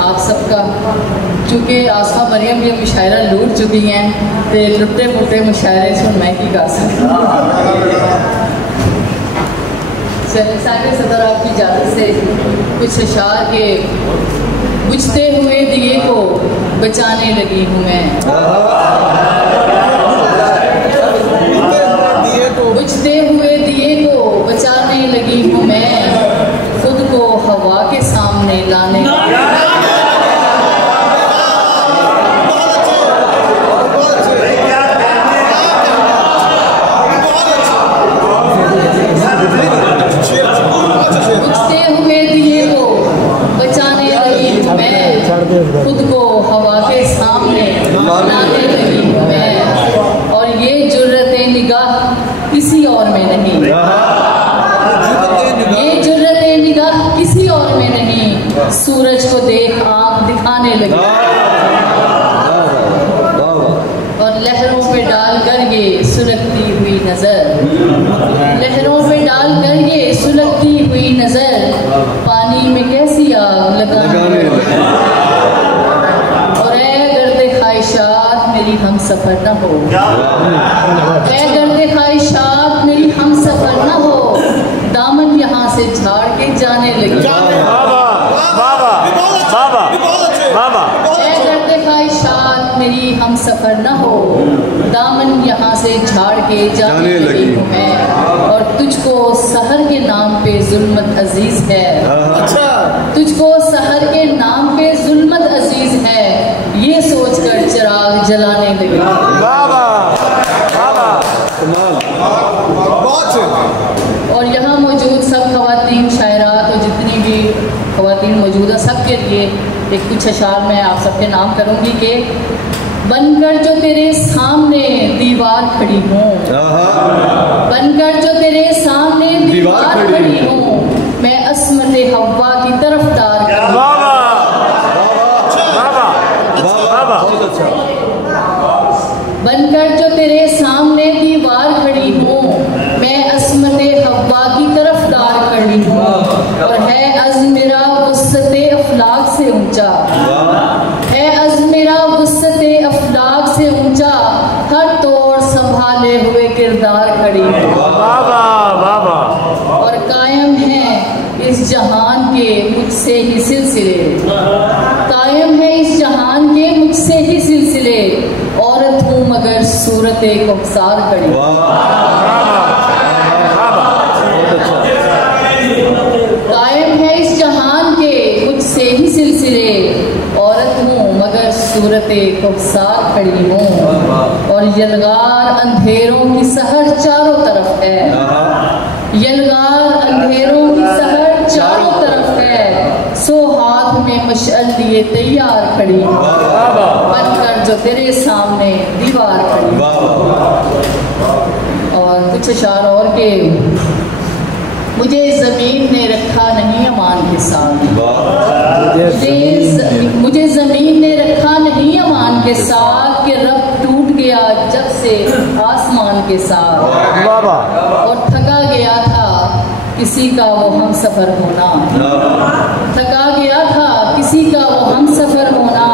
आप सबका, चूँकि आसफा मरियम की मुशायरा लूट चुकी हैं तो टुटे फुटे मुशायरे सुन मैं की गा सकती। साहिब सदर आपकी इजाज़त से कुछ अशार के बुझते हुए दिए को बचाने लगी हूँ मैं। बुझते हुए दिए को बचाने लगी हूँ मैं, खुद को हवा के सामने लाने खुद को हवा के सामने लाने लगी हूँ मैं, और ये जुर्रते निगाह किसी और में नहीं, ये जुर्रते निगाह किसी और में नहीं, सूरज को देख आँख दिखाने लगी और लहरों पे डालकर ये सुलगती हुई नजर, लहरों पे डालकर ये सुलगती हुई नजर, पानी में कैसी आग लगाने मेरी हम सफर न हो, गर्दे ख्वाहिशात मेरी हम सफर न हो, दामन यहाँ से झाड़ के जाने लगी। गर्दे ख्वाहिशात मेरी हम सफर न हो, दामन यहाँ से झाड़ के जाने लगी हूँ मैं, और तुझको सहर के नाम पे जुल्मत अजीज है। तुझको सहर के नाम पे जुल्मत अजीज है, ये सोचकर चिराग जलाने लगे। और यहाँ मौजूद सब खवातीन शायरात और जितनी भी खवातीन मौजूद है सबके लिए एक कुछ अशार मैं आप सबके नाम करूँगी कि बनकर जो तेरे सामने दीवार खड़ी हूँ, बनकर जो तेरे सामने दीवार खड़ी हूँ, मैं अस्मते हवा की तरफदार बनकर जो तेरे सामने दीवार खड़ी हूँ, मैं अस्मते हवा की तरफदार खड़ी हूँ, और है अज़्म मेरा वुस्अते अफलाक से ऊंचा, है अज़्म मेरा वुस्अते अफलाक से ऊंचा, हर तोड़ संभाले हुए किरदार खड़ी हूँ, और कायम है इस जहान के मुझसे ही सिलसिले, कायम है इस जहान के मुझसे ही सिलसिले, औरत हूँ मगर सूरत कोहसार खड़ी। कायम है इस जहान के मुझसे ही सिलसिले, औरत हूँ मगर सूरत कोहसार खड़ी हूँ, और यलगार अंधेरों की सहर चारों तरफ है, यलगार अंधेरों की सहर चारों तरफ है, सो हाथ में मशअल लिए तैयार खड़ी हूँ, बनकर जो तेरे सामने दीवार खड़ी। और कुछ अशार और के मुझे ज़मीन ने रखा नहीं अमान के साथ, मुझे ज़मीन ने रखा नहीं अमान के साथ, कि रब टूट गया जब से आसमान के साथ, और थका गया था किसी का वो हम सफ़र होना, थका गया था किसी का वो हम सफ़र होना,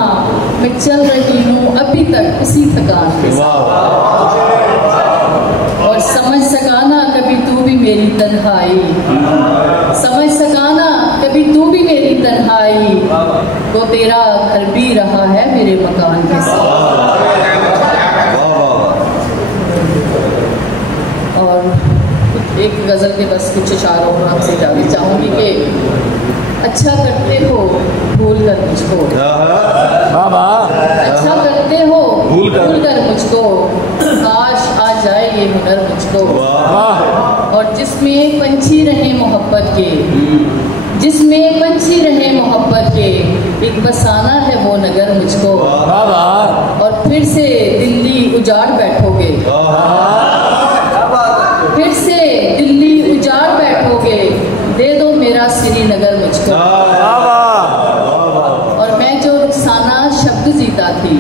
मैं चल रही हूँ अभी तक उसी थकान के साथ, और समझ सकाना कभी तू भी मेरी तन्हाई, समझ सकाना कभी तू भी मेरी तन्हाई, वो तेरा घर भी रहा है मेरे मकान के साथ। और एक गज़ल के बस कुछ इशारों में आपसे जानना चाहूँगी कि अच्छा करते हो भूल कर मुझको, अच्छा करते हो भूल कर मुझको, काश आ जाए ये हुनर मुझको, और जिसमें पंछी रहे मोहब्बत के, जिसमें पंछी रहे मोहब्बत के, एक बसाना है वो नगर मुझको, और फिर से दिल्ली उजाड़ बैठोगे, फिर से दिल्ली उजाड़ बैठोगे, दे दो मेरा श्रीनगर मुझको, और मैं जो रुखसाना शब्द जीता थी,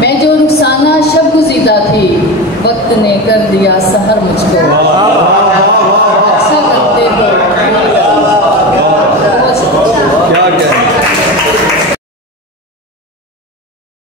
मैं जो रुखसाना शब्द जीता थी, वक्त ने कर दिया सहर मुझको।